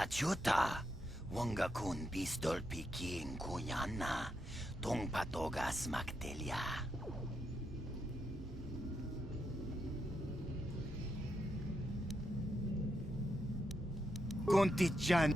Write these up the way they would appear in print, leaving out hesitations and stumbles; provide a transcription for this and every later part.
Achuta, wangakun pistol piking kunyana, tong patogas magtelia. Kontichan.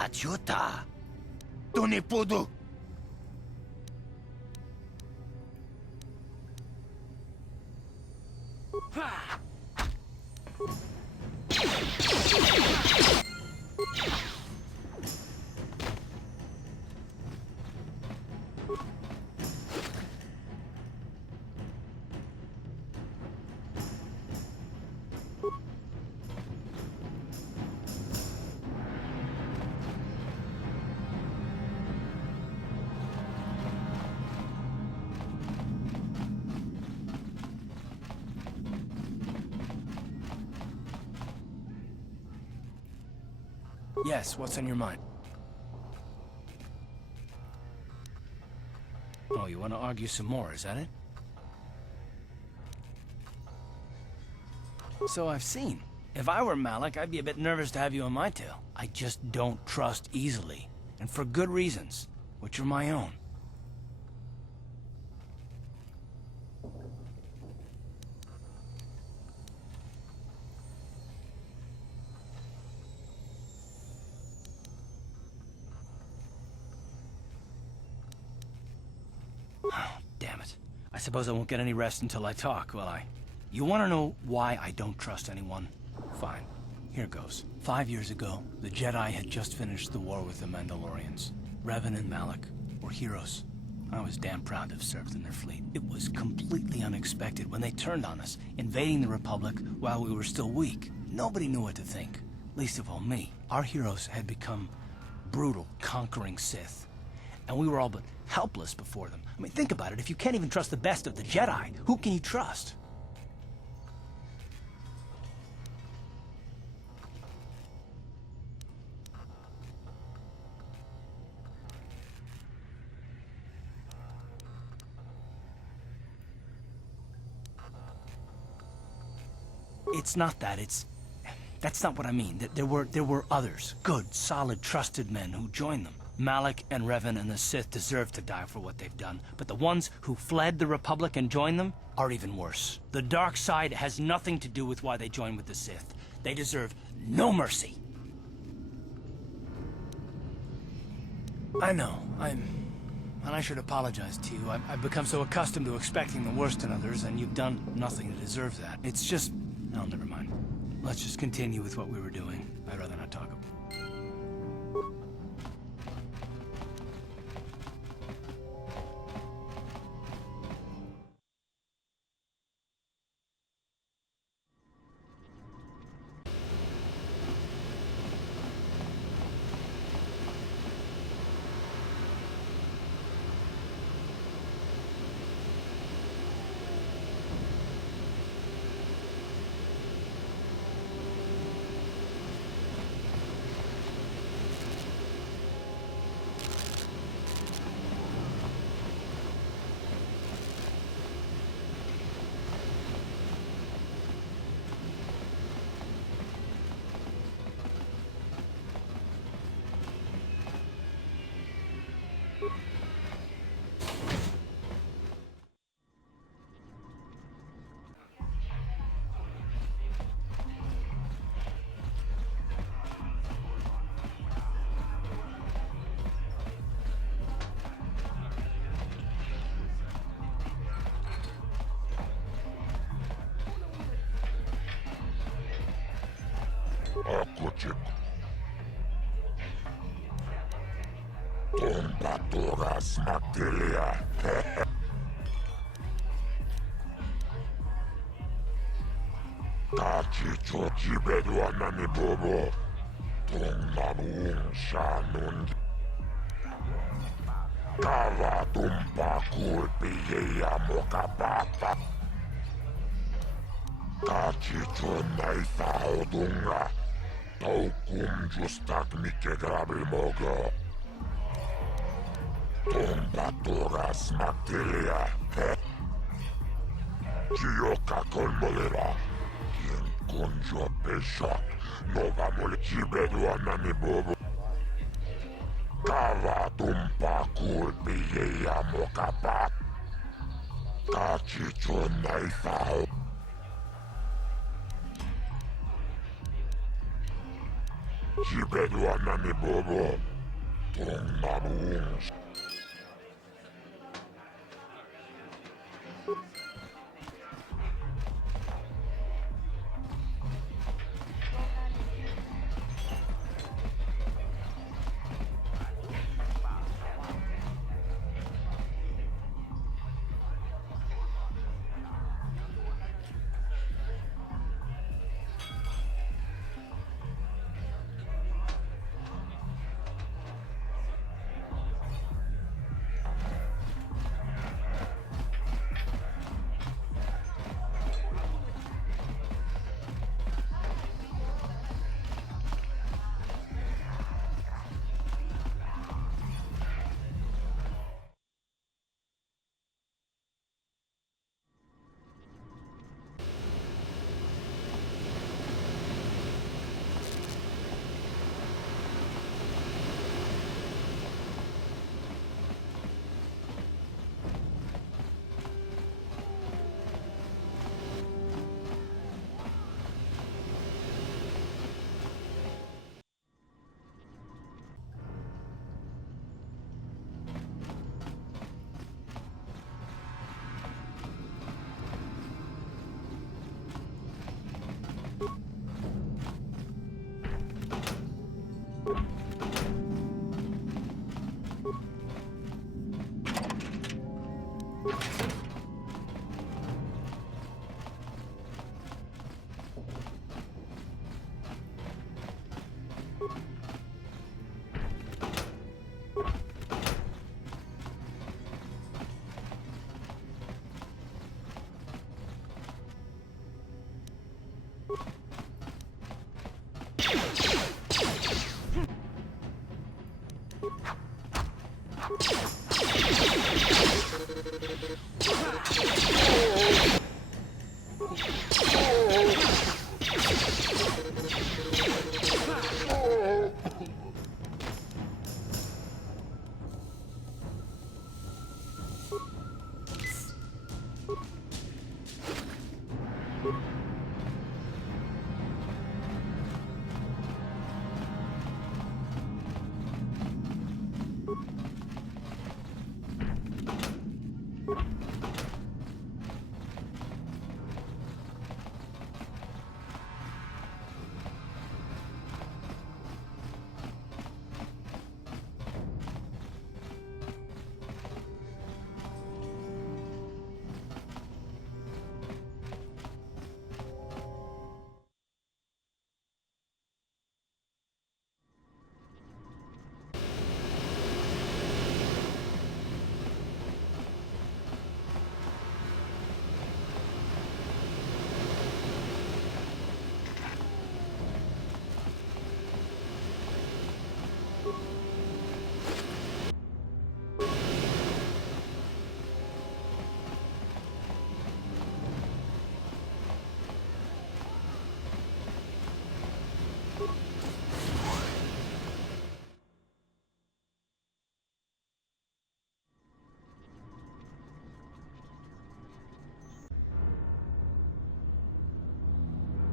Achuta, Tunipudu. Yes, what's on your mind? Oh, you want to argue some more, is that it? So I've seen. If I were Malik, I'd be a bit nervous to have you on my tail. I just don't trust easily. And for good reasons, which are my own. Oh, damn it. I suppose I won't get any rest until I talk, will I? You want to know why I don't trust anyone? Fine. Here goes. 5 years ago, the Jedi had just finished the war with the Mandalorians. Revan and Malik were heroes. I was damn proud to have served in their fleet. It was completely unexpected when they turned on us, invading the Republic while we were still weak. Nobody knew what to think, least of all me. Our heroes had become brutal, conquering Sith, and we were all but helpless before them. I mean, think about it. If you can't even trust the best of the Jedi, who can you trust? It's not that, that's not what I mean. There were others, good, solid, trusted men who joined them. Malik and Revan and the Sith deserve to die for what they've done, but the ones who fled the Republic and joined them are even worse. The dark side has nothing to do with why they joined with the Sith. They deserve no mercy. I know, and I should apologize to you. I've become so accustomed to expecting the worst in others, and you've done nothing to deserve that. It's just... no, never mind. Let's just continue with what we were doing. I'd rather not talk about it. Akocik. Tombatoras Magdelia. Kachicho jibedu anani bobo. Tongnamuung shanun. Kava tumpa kulpi yeya mokapapa. Kachicho naisa odunga. Taukum justak mike grabil mogo. Tumpa toras magtilia. Chioka kolmolera. Quien conjo peshak. No vamos chibedu anani bobo. Kava tumpa kulpi yeya mokapapa. Kachicho naisa. Jibedu anani bobo. Tongnamuung.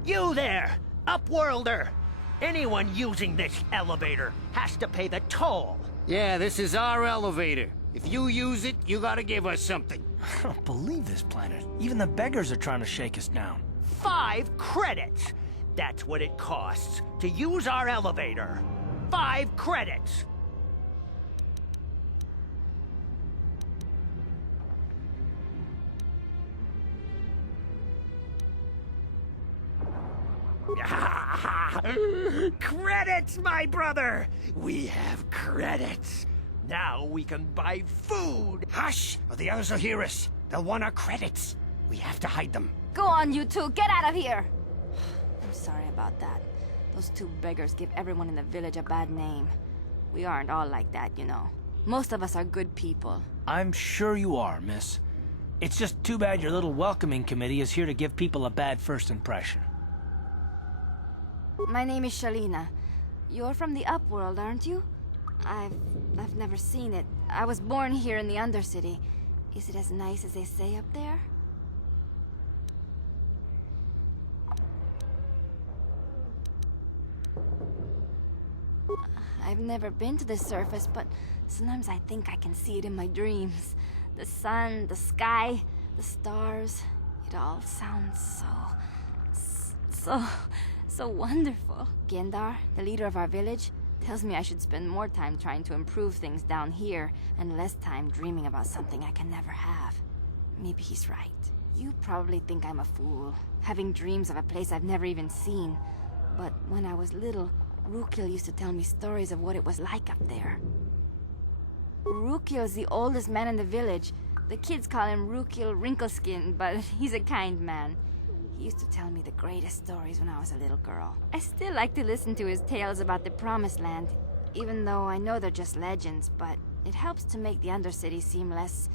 You there, Upworlder! Anyone using this elevator has to pay the toll. Yeah, this is our elevator. If you use it, you gotta give us something. I don't believe this planet. Even the beggars are trying to shake us down. 5 credits! That's what it costs to use our elevator. 5 credits! Credits, my brother! We have credits. Now we can buy food. Hush, or the others will hear us. They'll want our credits. We have to hide them. Go on, you two, get out of here! I'm sorry about that. Those two beggars give everyone in the village a bad name. We aren't all like that, you know. Most of us are good people. I'm sure you are, miss. It's just too bad your little welcoming committee is here to give people a bad first impression. My name is Shalina. You're from the Upworld, aren't you? I've never seen it. I was born here in the Undercity. Is it as nice as they say up there? I've never been to the surface, but sometimes I think I can see it in my dreams. The sun, the sky, the stars. It all sounds so wonderful. Gendar, the leader of our village, tells me I should spend more time trying to improve things down here and less time dreaming about something I can never have. Maybe he's right. You probably think I'm a fool, having dreams of a place I've never even seen. But when I was little, Rukil used to tell me stories of what it was like up there. Rukil's the oldest man in the village. The kids call him Rukil Wrinkleskin, but he's a kind man. He used to tell me the greatest stories when I was a little girl. I still like to listen to his tales about the Promised Land, even though I know they're just legends, but it helps to make the Undercity seem less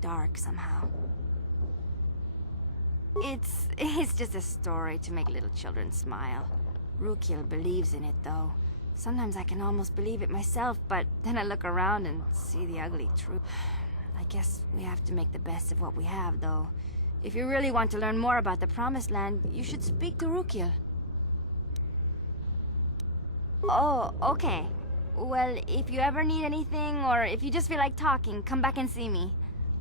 dark somehow. It's just a story to make little children smile. Rukil believes in it, though. Sometimes I can almost believe it myself, but then I look around and see the ugly truth. I guess we have to make the best of what we have, though. If you really want to learn more about the Promised Land, you should speak to Rukil. Oh, okay. Well, if you ever need anything, or if you just feel like talking, come back and see me.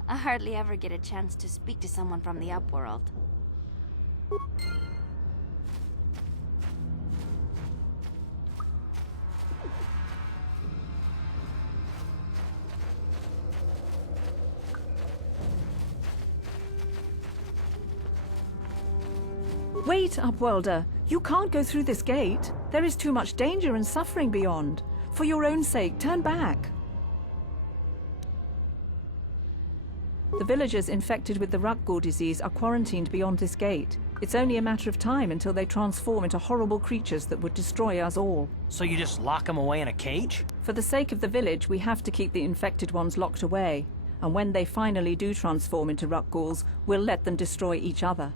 I hardly ever get a chance to speak to someone from the Upworld. Wait, Upworlder. You can't go through this gate. There is too much danger and suffering beyond. For your own sake, turn back. The villagers infected with the Rukgul disease are quarantined beyond this gate. It's only a matter of time until they transform into horrible creatures that would destroy us all. So you just lock them away in a cage? For the sake of the village, we have to keep the infected ones locked away. And when they finally do transform into Rukguls, we'll let them destroy each other.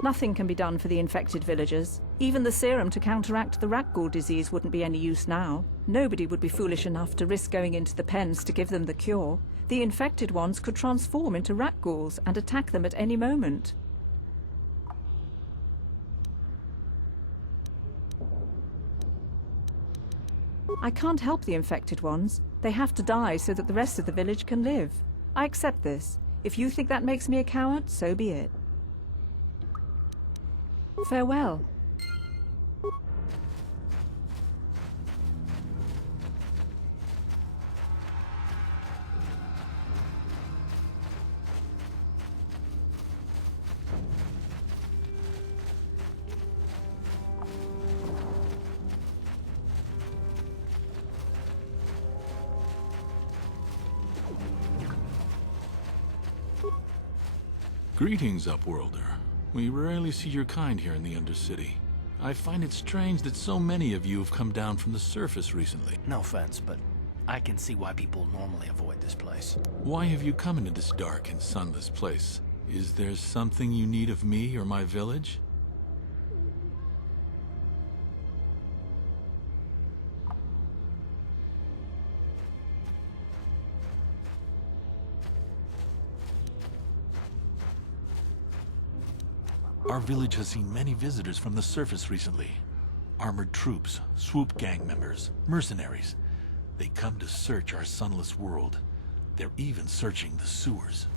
Nothing can be done for the infected villagers. Even the serum to counteract the Rukgul disease wouldn't be any use now. Nobody would be foolish enough to risk going into the pens to give them the cure. The infected ones could transform into Rukguls and attack them at any moment. I can't help the infected ones. They have to die so that the rest of the village can live. I accept this. If you think that makes me a coward, so be it. Farewell. Greetings, Upworlder. We rarely see your kind here in the Undercity. I find it strange that so many of you have come down from the surface recently. No offense, but I can see why people normally avoid this place. Why have you come into this dark and sunless place? Is there something you need of me or my village? Our village has seen many visitors from the surface recently. Armored troops, swoop gang members, mercenaries. They come to search our sunless world. They're even searching the sewers.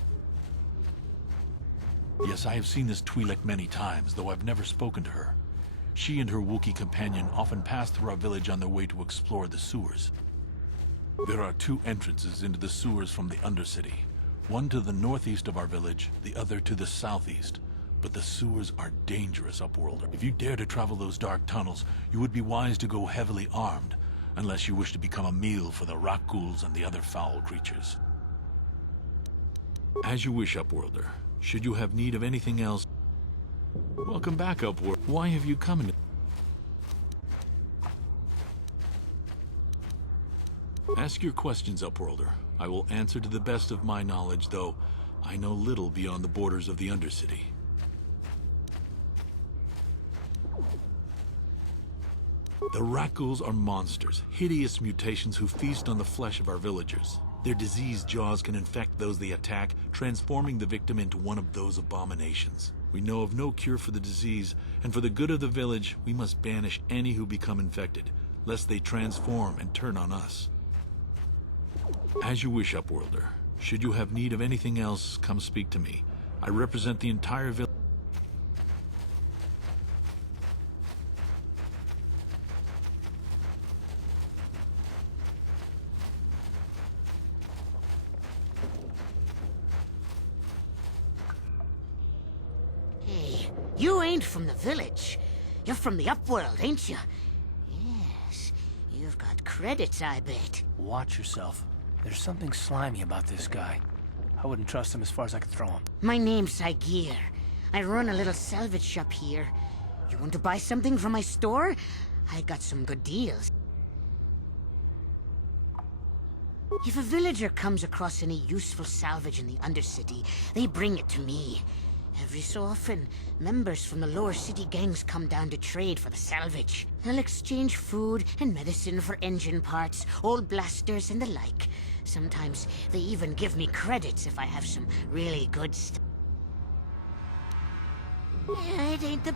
Yes, I have seen this Twi'lek many times, though I've never spoken to her. She and her Wookiee companion often pass through our village on their way to explore the sewers. There are two entrances into the sewers from the Undercity. One to the northeast of our village, the other to the southeast. But the sewers are dangerous, Upworlder. If you dare to travel those dark tunnels, you would be wise to go heavily armed, unless you wish to become a meal for the rock ghouls and the other foul creatures. As you wish, Upworlder. Should you have need of anything else... Welcome back, Upworld. Why have you come in? Ask your questions, Upworlder. I will answer to the best of my knowledge, though I know little beyond the borders of the Undercity. The rat ghouls are monsters, hideous mutations who feast on the flesh of our villagers. Their diseased jaws can infect those they attack, transforming the victim into one of those abominations. We know of no cure for the disease, and for the good of the village, we must banish any who become infected, lest they transform and turn on us. As you wish, Upworlder. Should you have need of anything else, come speak to me. I represent the entire village. Hey, you ain't from the village. You're from the Upworld, ain't you? Yes, you've got credits, I bet. Watch yourself. There's something slimy about this guy. I wouldn't trust him as far as I could throw him. My name's Saigir. I run a little salvage shop here. You want to buy something from my store? I got some good deals. If a villager comes across any useful salvage in the Undercity, they bring it to me. Every so often, members from the lower city gangs come down to trade for the salvage. They'll exchange food and medicine for engine parts, old blasters and the like. Sometimes they even give me credits if I have some really good stuff. Yeah, it ain't the...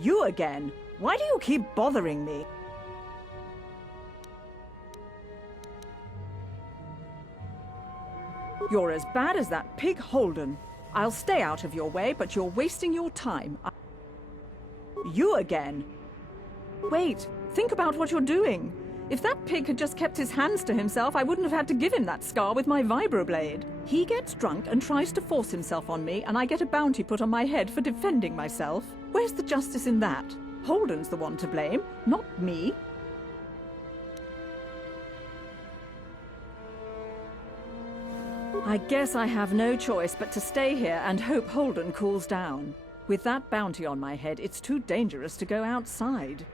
You again? Why do you keep bothering me? You're as bad as that pig Holden. I'll stay out of your way, but you're wasting your time. You again? Wait, think about what you're doing. If that pig had just kept his hands to himself, I wouldn't have had to give him that scar with my vibroblade. He gets drunk and tries to force himself on me, and I get a bounty put on my head for defending myself. Where's the justice in that? Holden's the one to blame, not me. I guess I have no choice but to stay here and hope Holden cools down. With that bounty on my head, it's too dangerous to go outside.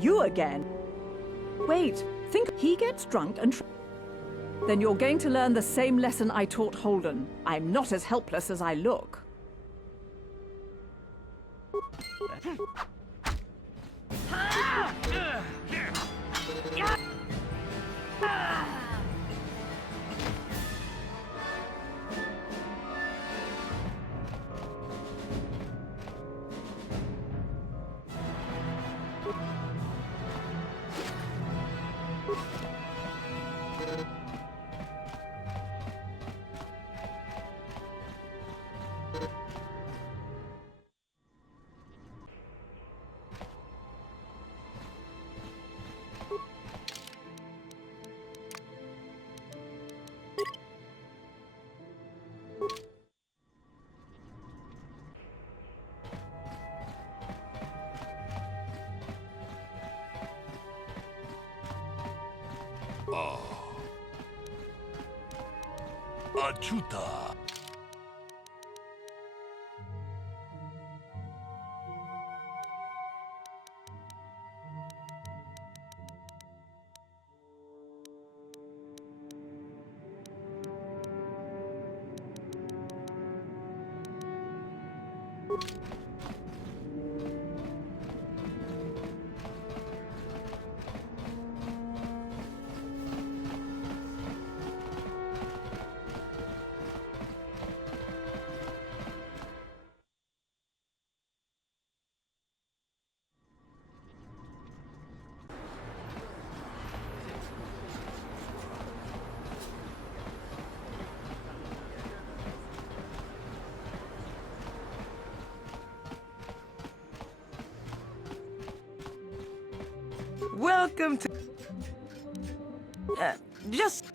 You again? Wait, think he gets drunk and... Then you're going to learn the same lesson I taught Holden. I'm not as helpless as I look. Achuta. Welcome to... just...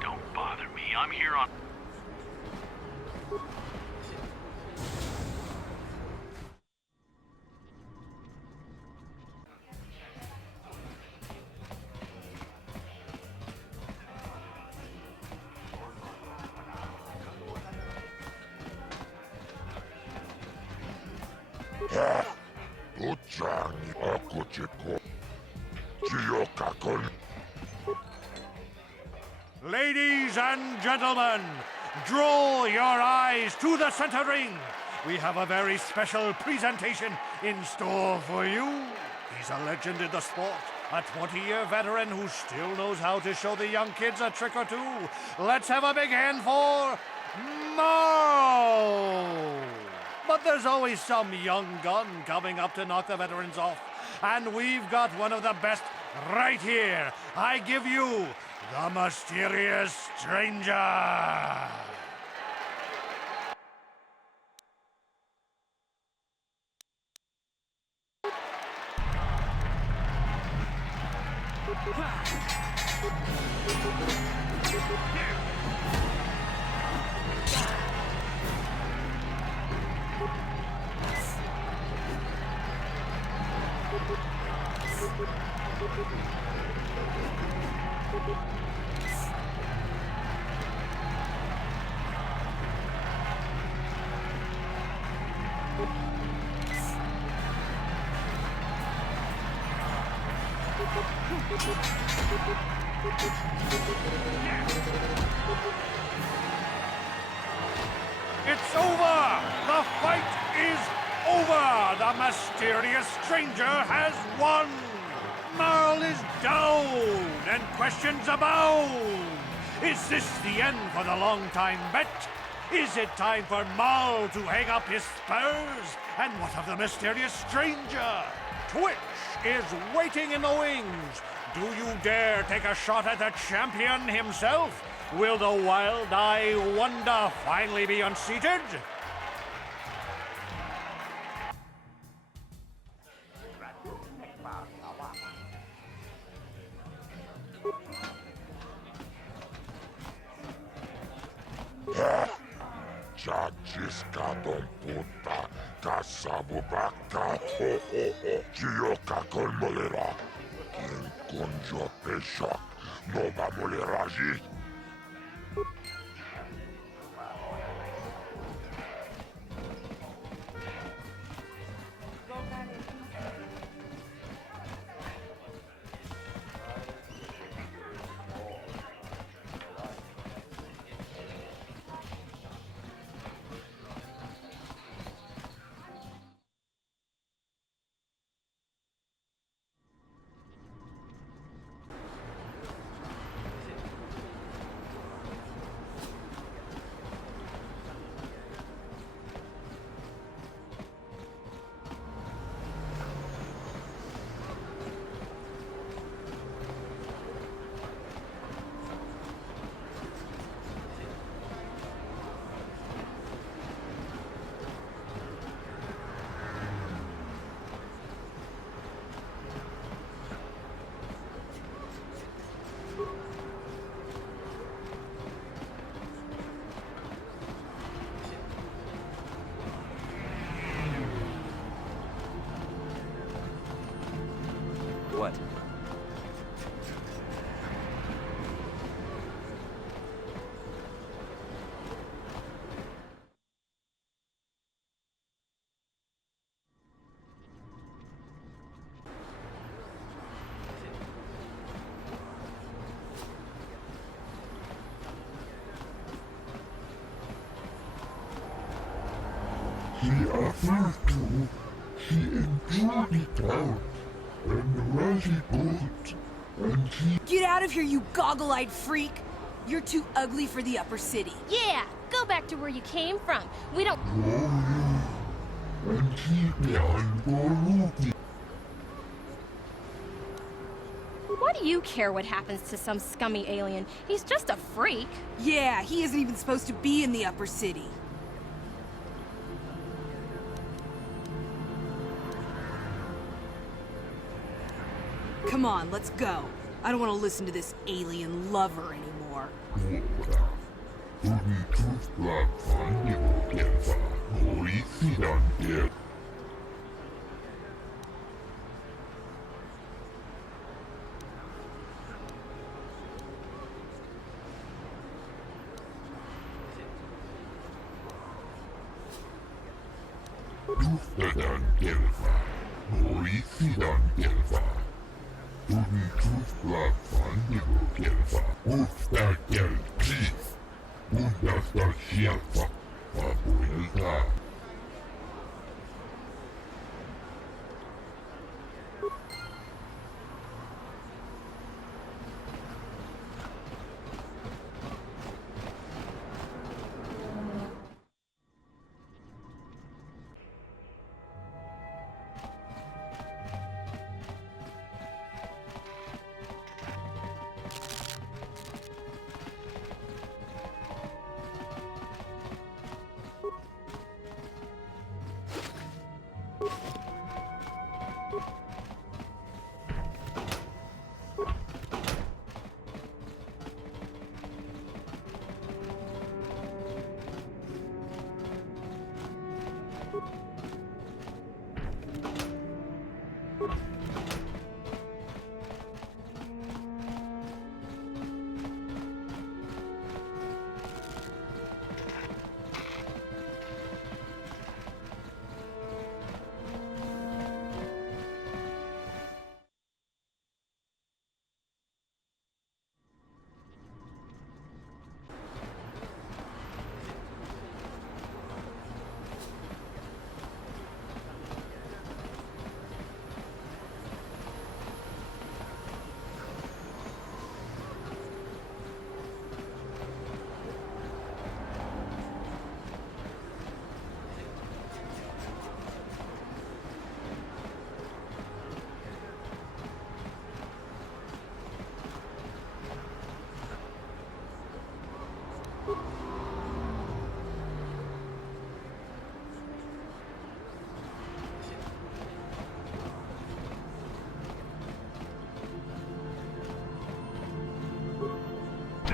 Don't bother me. I'm here on... Tutsani akuchiko. Chiyokakon. Ladies and gentlemen, draw your eyes to the center ring. We have a very special presentation in store for you. He's a legend in the sport, a 20-year veteran who still knows how to show the young kids a trick or two. Let's have a big hand for Marl! But there's always some young gun coming up to knock the veterans off. And we've got one of the best right here. I give you the Mysterious Stranger. It's over! The fight is over! The Mysterious Stranger has won! Marl is down, and questions abound! Is this the end for the long-time bet? Is it time for Marl to hang up his spurs? And what of the Mysterious Stranger? Twitch is waiting in the wings. Do you dare take a shot at the champion himself? Will the wild-eye wonder finally be unseated? Chachiskadon puta, kasabubaka, ho ho ho, Chioka molera. Quien conjo peshak, no va moleraji. What? He offered to, he enjoyed it out, and really good, and he... Get out of here, you goggle-eyed freak! You're too ugly for the upper city. Yeah, go back to where you came from. We don't... and keep me on Boruki. Why do you care what happens to some scummy alien? He's just a freak. Yeah, he isn't even supposed to be in the upper city. Come on, let's go. I don't want to listen to this alien lover anymore.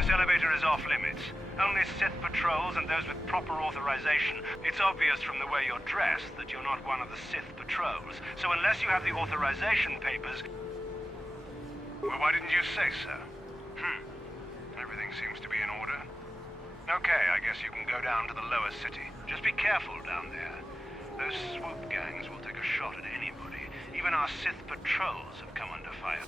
This elevator is off limits. Only Sith patrols and those with proper authorization. It's obvious from the way you're dressed that you're not one of the Sith patrols. So unless you have the authorization papers... Well, why didn't you say so? Everything seems to be in order. Okay, I guess you can go down to the lower city. Just be careful down there. Those swoop gangs will take a shot at anybody. Even our Sith patrols have come under fire.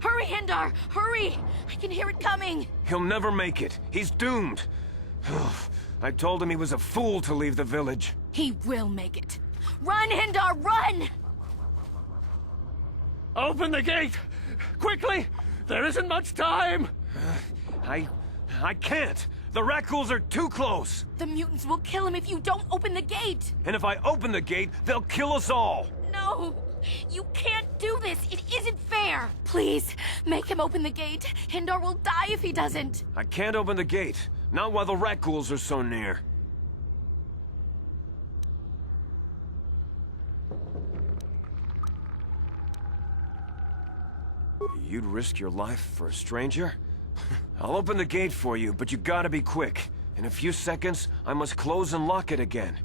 Hurry, Hindar! Hurry! I can hear it coming! He'll never make it. He's doomed. I told him he was a fool to leave the village. He will make it. Run, Hindar, run! Open the gate! quickly! There isn't much time! I can't! The rat ghouls are too close! The mutants will kill him if you don't open the gate! And if I open the gate, they'll kill us all! No! You can't do this! It isn't fair! Please, make him open the gate. Hindar will die if he doesn't. I can't open the gate. Not while the rat ghouls are so near. You'd risk your life for a stranger? I'll open the gate for you, but you gotta be quick. In a few seconds, I must close and lock it again.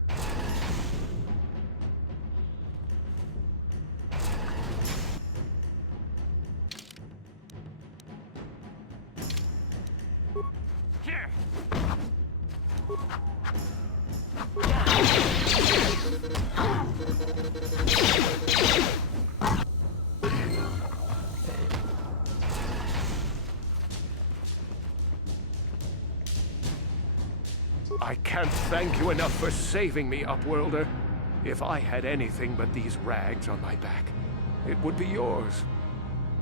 I can't thank you enough for saving me, Upworlder. If I had anything but these rags on my back, it would be yours.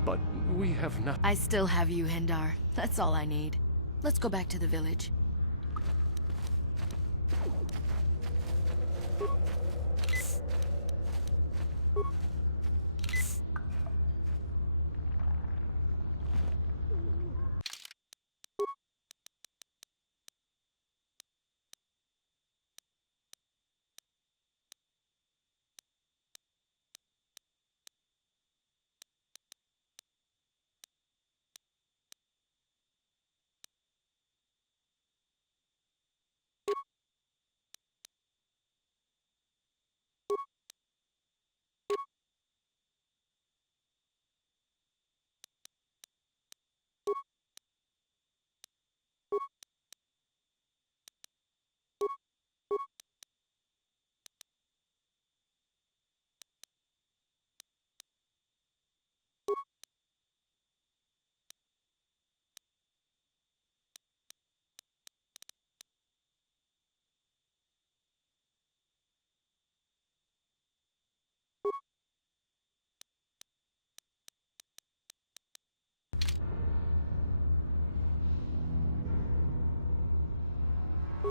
But we have nothing. I still have you, Hindar. That's all I need. Let's go back to the village.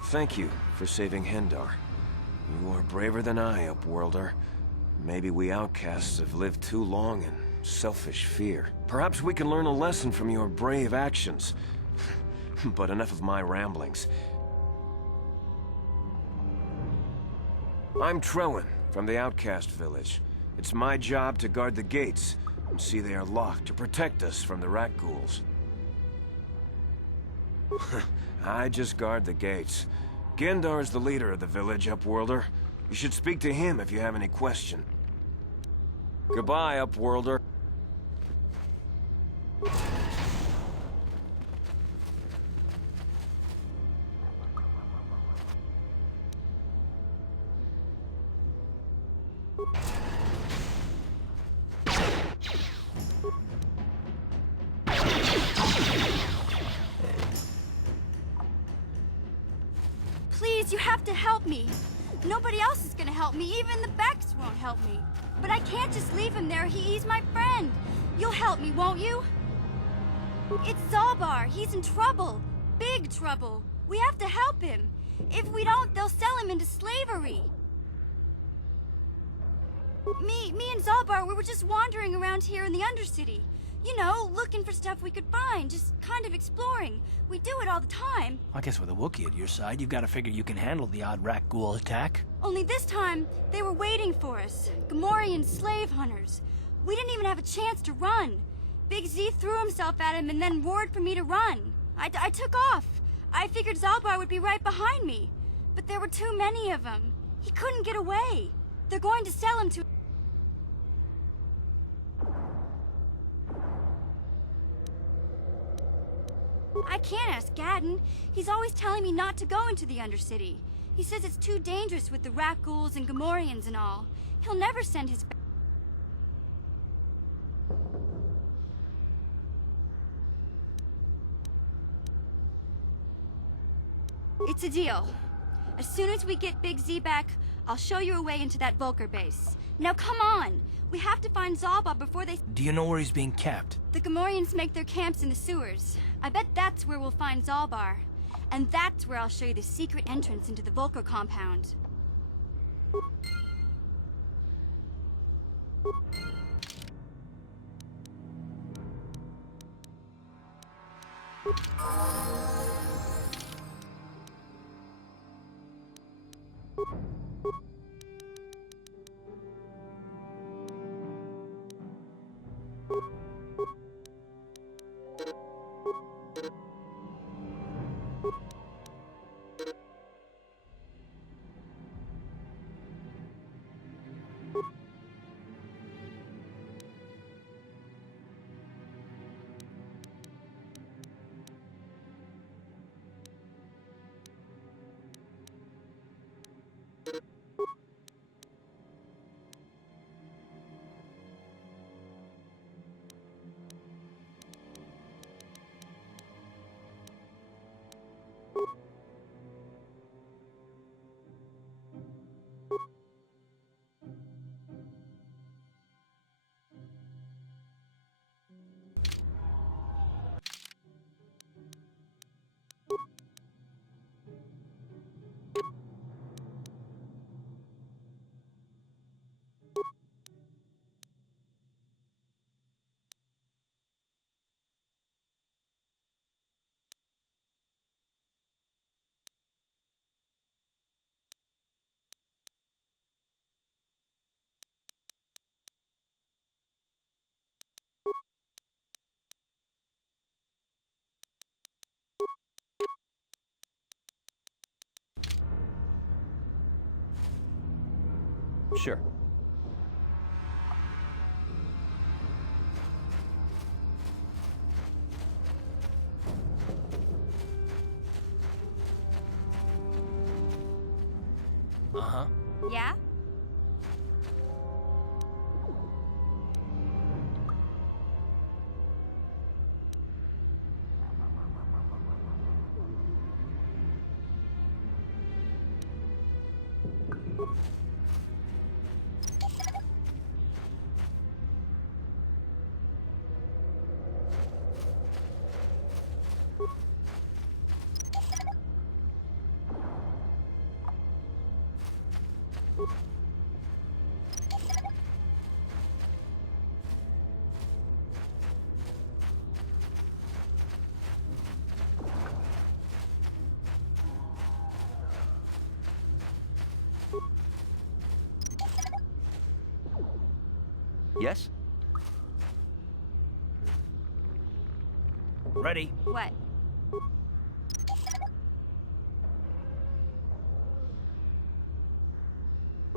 Thank you for saving Hindar. You are braver than I, Upworlder. Maybe we outcasts have lived too long in selfish fear. Perhaps we can learn a lesson from your brave actions. But enough of my ramblings. I'm Trowan, from the Outcast Village. It's my job to guard the gates, and see they are locked to protect us from the rat ghouls. I just guard the gates. Gendar's the leader of the village, Upworlder. You should speak to him if you have any question. Goodbye, Upworlder. Please, you have to help me. Nobody else is gonna help me. Even the Becks won't help me. But I can't just leave him there. He's my friend. You'll help me, won't you? It's Zalbar. He's in trouble. Big trouble. We have to help him. If we don't, they'll sell him into slavery. Me and Zalbar, we were just wandering around here in the Undercity. You know, looking for stuff we could find, just kind of exploring. We do it all the time. I guess with a Wookiee at your side, you've got to figure you can handle the odd rat ghoul attack. Only this time, they were waiting for us. Gamorrean slave hunters. We didn't even have a chance to run. Big Z threw himself at him and then roared for me to run. I took off. I figured Zalbar would be right behind me. But there were too many of them. He couldn't get away. They're going to sell him to... I can't ask Gadden. He's always telling me not to go into the Undercity. He says it's too dangerous with the rat ghouls and Gamorreans and all. He'll never send his... It's a deal. As soon as we get Big Z back, I'll show you a way into that Vulcar base. Now come on! We have to find Zalba before they... Do you know where he's being kept? The Gamorreans make their camps in the sewers. I bet that's where we'll find Zalbar. And that's where I'll show you the secret entrance into the Volker compound. Sure. Uh-huh. Yeah? Yes? Ready? What?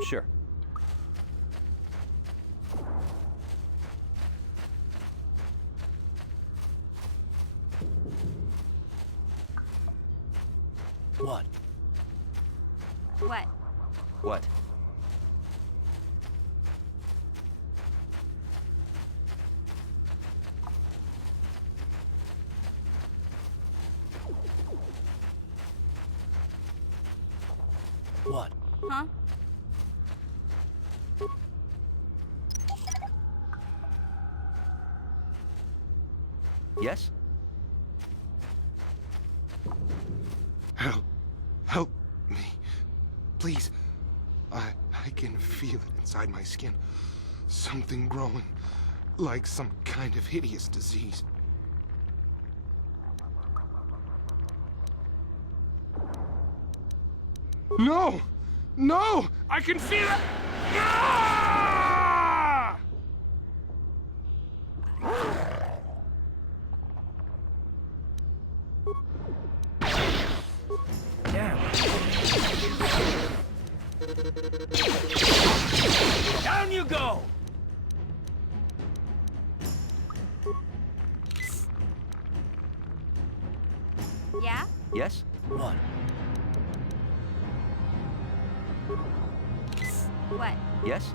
Sure. What? What? What? What? Huh? Yes? Help me. Please. I can feel it inside my skin. Something growing. Like some kind of hideous disease. No! No! I can feel it! Ah! Damn. Down you go! Yeah? Yes? What? What? Yes?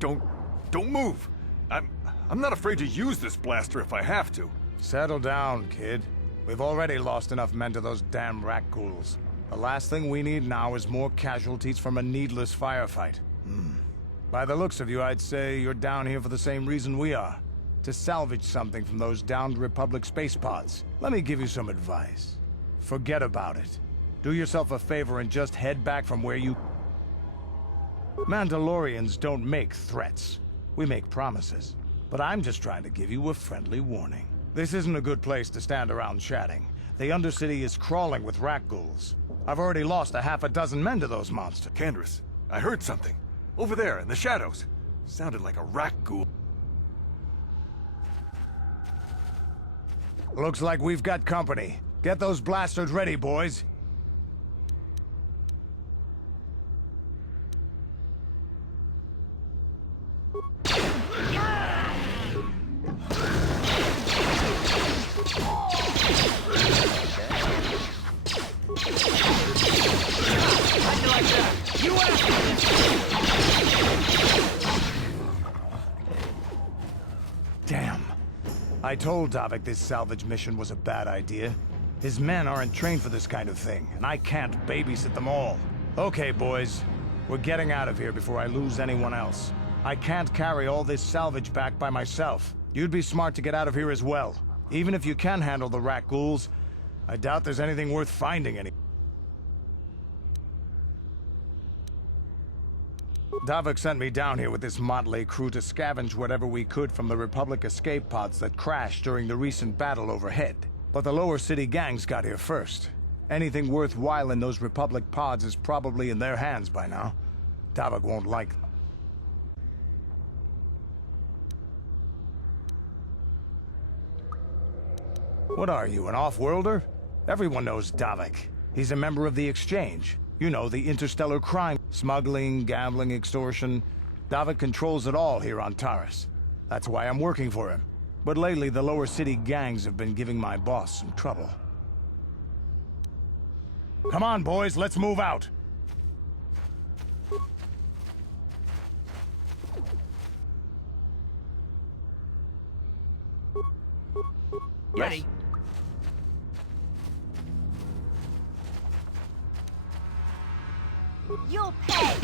Don't move. I'm not afraid to use this blaster if I have to. Settle down, kid. We've already lost enough men to those damn rat ghouls. The last thing we need now is more casualties from a needless firefight. By the looks of you, I'd say you're down here for the same reason we are. To salvage something from those downed Republic space pods. Let me give you some advice. Forget about it. Do yourself a favor and just head back from where you... Mandalorians don't make threats. We make promises. But I'm just trying to give you a friendly warning. This isn't a good place to stand around chatting. The Undercity is crawling with rat ghouls. I've already lost a half a dozen men to those monsters. Candace, I heard something. Over there, in the shadows. Sounded like a rat ghoul. Looks like we've got company. Get those blasters ready, boys. Damn. I told Davik this salvage mission was a bad idea. His men aren't trained for this kind of thing, and I can't babysit them all. Okay, boys. We're getting out of here before I lose anyone else. I can't carry all this salvage back by myself. You'd be smart to get out of here as well. Even if you can handle the rat ghouls, I doubt there's anything worth finding any. Davik sent me down here with this motley crew to scavenge whatever we could from the Republic escape pods that crashed during the recent battle overhead. But the lower city gangs got here first. Anything worthwhile in those Republic pods is probably in their hands by now. Davik won't like them. What are you, an off-worlder? Everyone knows Davik. He's a member of the Exchange. You know, the interstellar crime. Smuggling, gambling, extortion. Davik controls it all here on Taris. That's why I'm working for him. But lately, the lower city gangs have been giving my boss some trouble. Come on, boys, let's move out. Ready. You'll pay!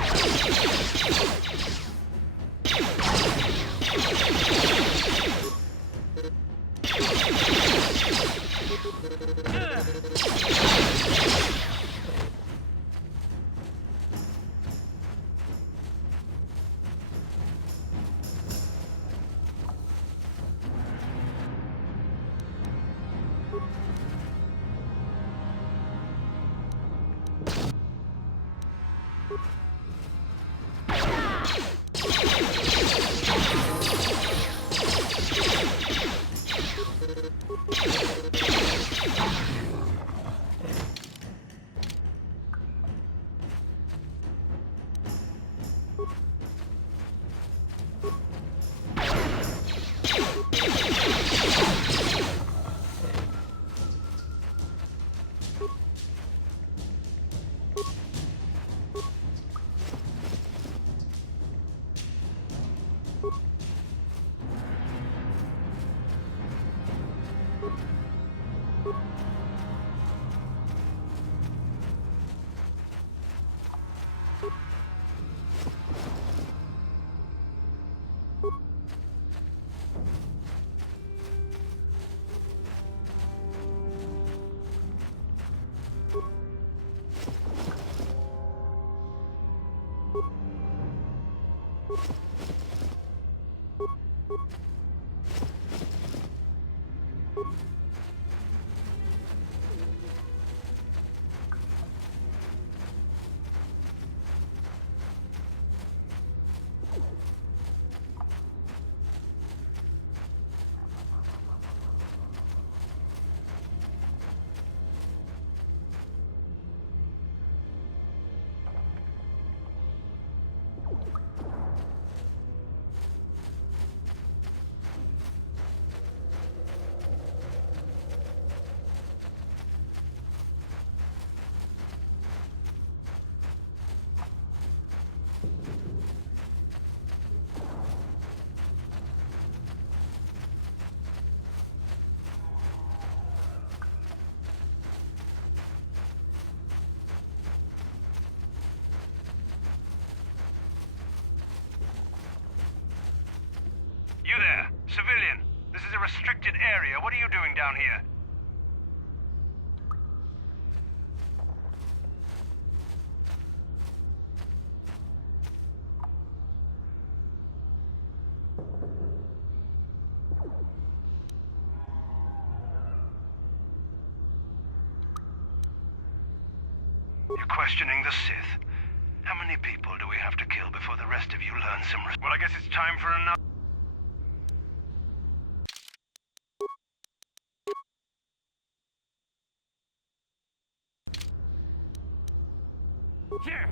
restricted area. What are you doing down here? You're questioning the Sith. How many people do we have to kill before the rest of you learn some Well, I guess it's time for another... Here!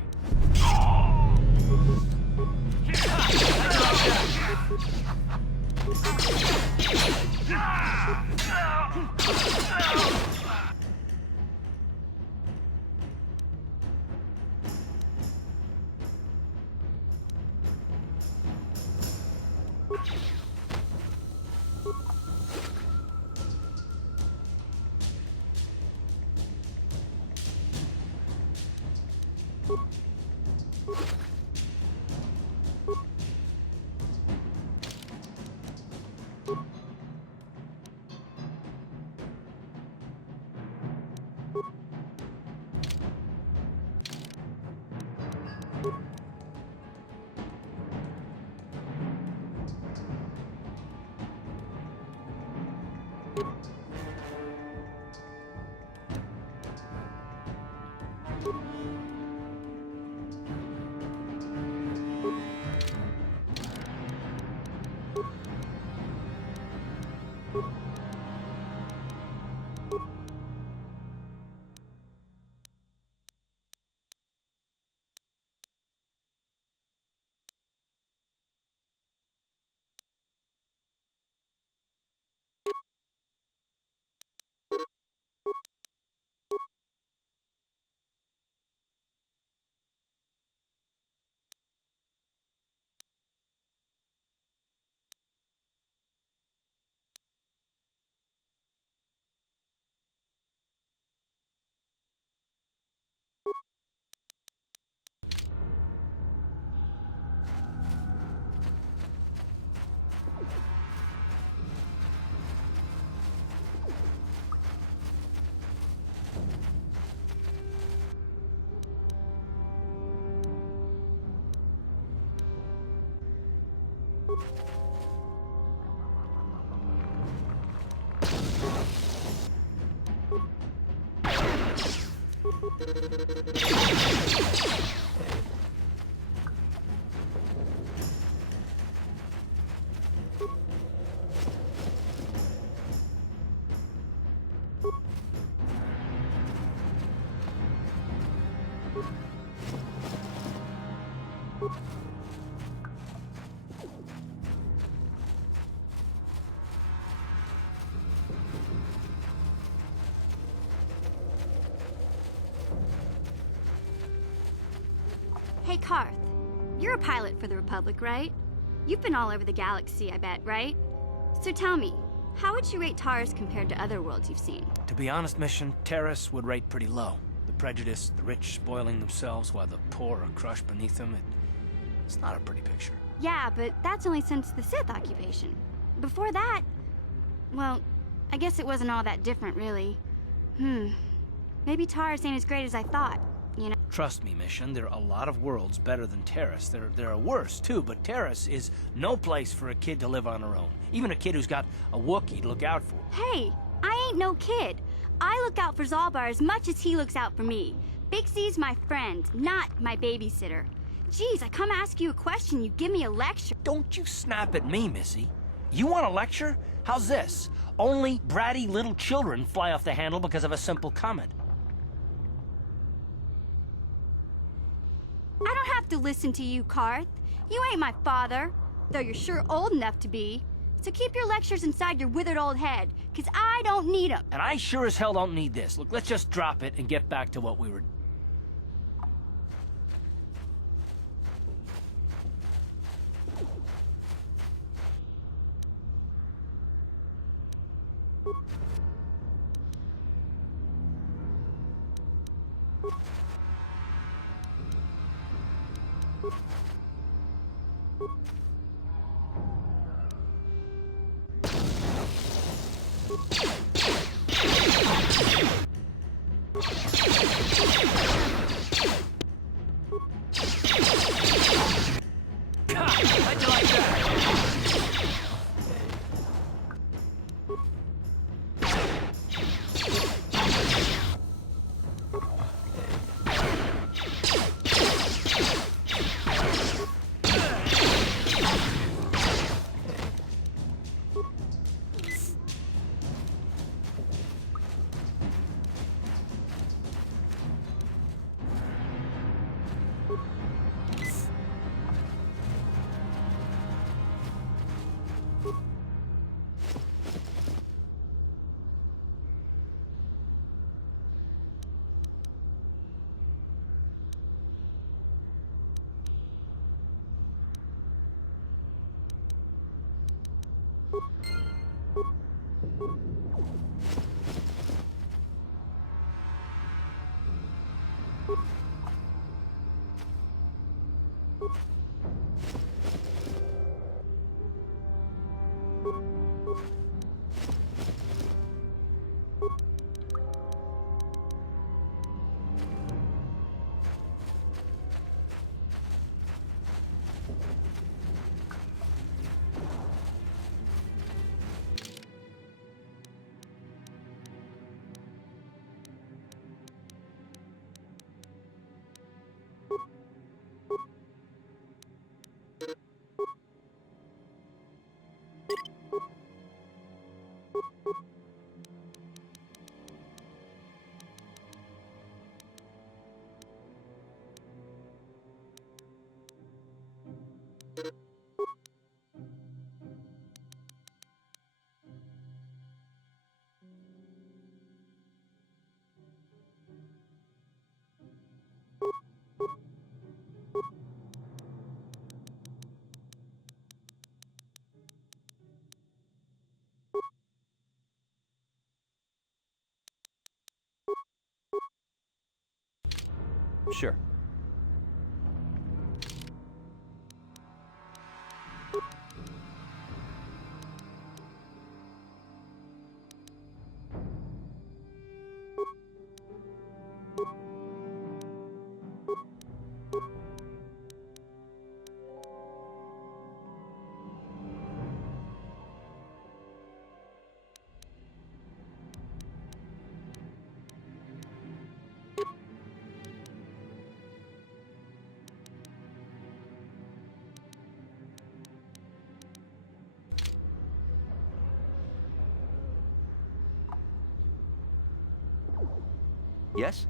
Hey, Karth. You're a pilot for the Republic, right? You've been all over the galaxy, I bet, right? So tell me, how would you rate Taurus compared to other worlds you've seen? To be honest, Mission, Terrace would rate pretty low. The prejudice, the rich spoiling themselves while the poor are crushed beneath them, it's not a pretty picture. Yeah, but that's only since the Sith occupation. Before that, well, I guess it wasn't all that different, really. Maybe Taurus ain't as great as I thought, you know? Trust me, Mission, there are a lot of worlds better than Terrace. There are worse, too, but Terrace is no place for a kid to live on her own. Even a kid who's got a Wookiee to look out for. Hey, I ain't no kid. I look out for Zalbar as much as he looks out for me. Big C's my friend, not my babysitter. Jeez, I come ask you a question, you give me a lecture. Don't you snap at me, Missy. You want a lecture? How's this? Only bratty little children fly off the handle because of a simple comment. I don't have to listen to you, Karth. You ain't my father, though you're sure old enough to be. So keep your lectures inside your withered old head, because I don't need them. And I sure as hell don't need this. Look, let's just drop it and get back to what we were... How'd you like that? Sure. Yes?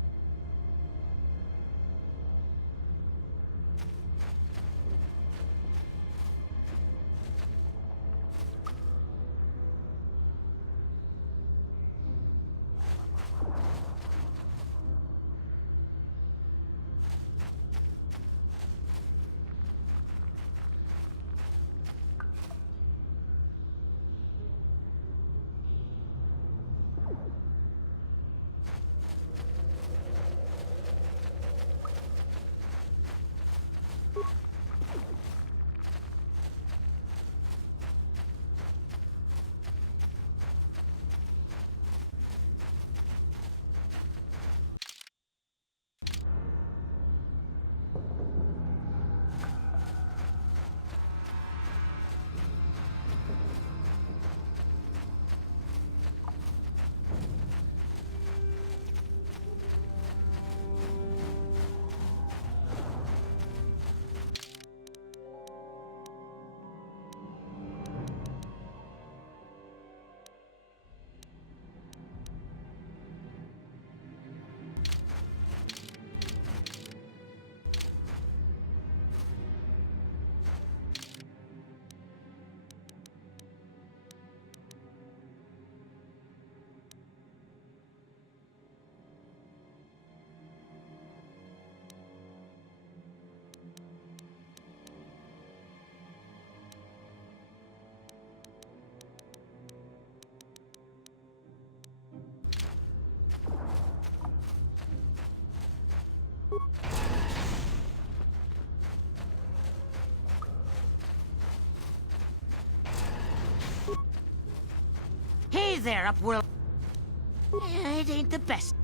Hey there, Upworld. It ain't the best.